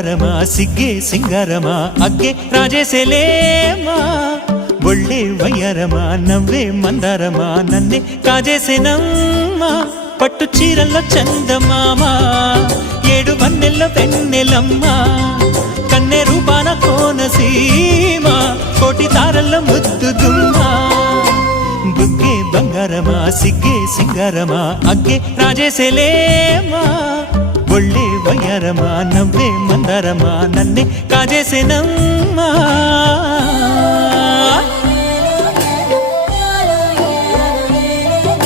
ಬಂಗಾರಮಾ ಸಿಗ್ಗೆ ಸಿಂಗಾರಮಾ ಅಗ್ಗೆ ರಾಜೇಸೆಲೇಮಾ ಒಳ್ಳೆ వయ్యారమా నవ్వే మందారమా నన్నే కాజేసేనమ్మా పట్టు చీరల్లో చందమామ ఏడు వన్నెల్ల వెన్నెలమ్మ కన్నె రూపాన కోనసీమ కోటి తారల్లో ముద్దు గుమ్మ బుగ్గే బంగారమా సిగ్గే సింగారమా అగ్గే రాజేసెలేమా ఒళ్ళే వయ్యారమా నవ్వే మందారమా నన్నే కాజేసేనమ్మా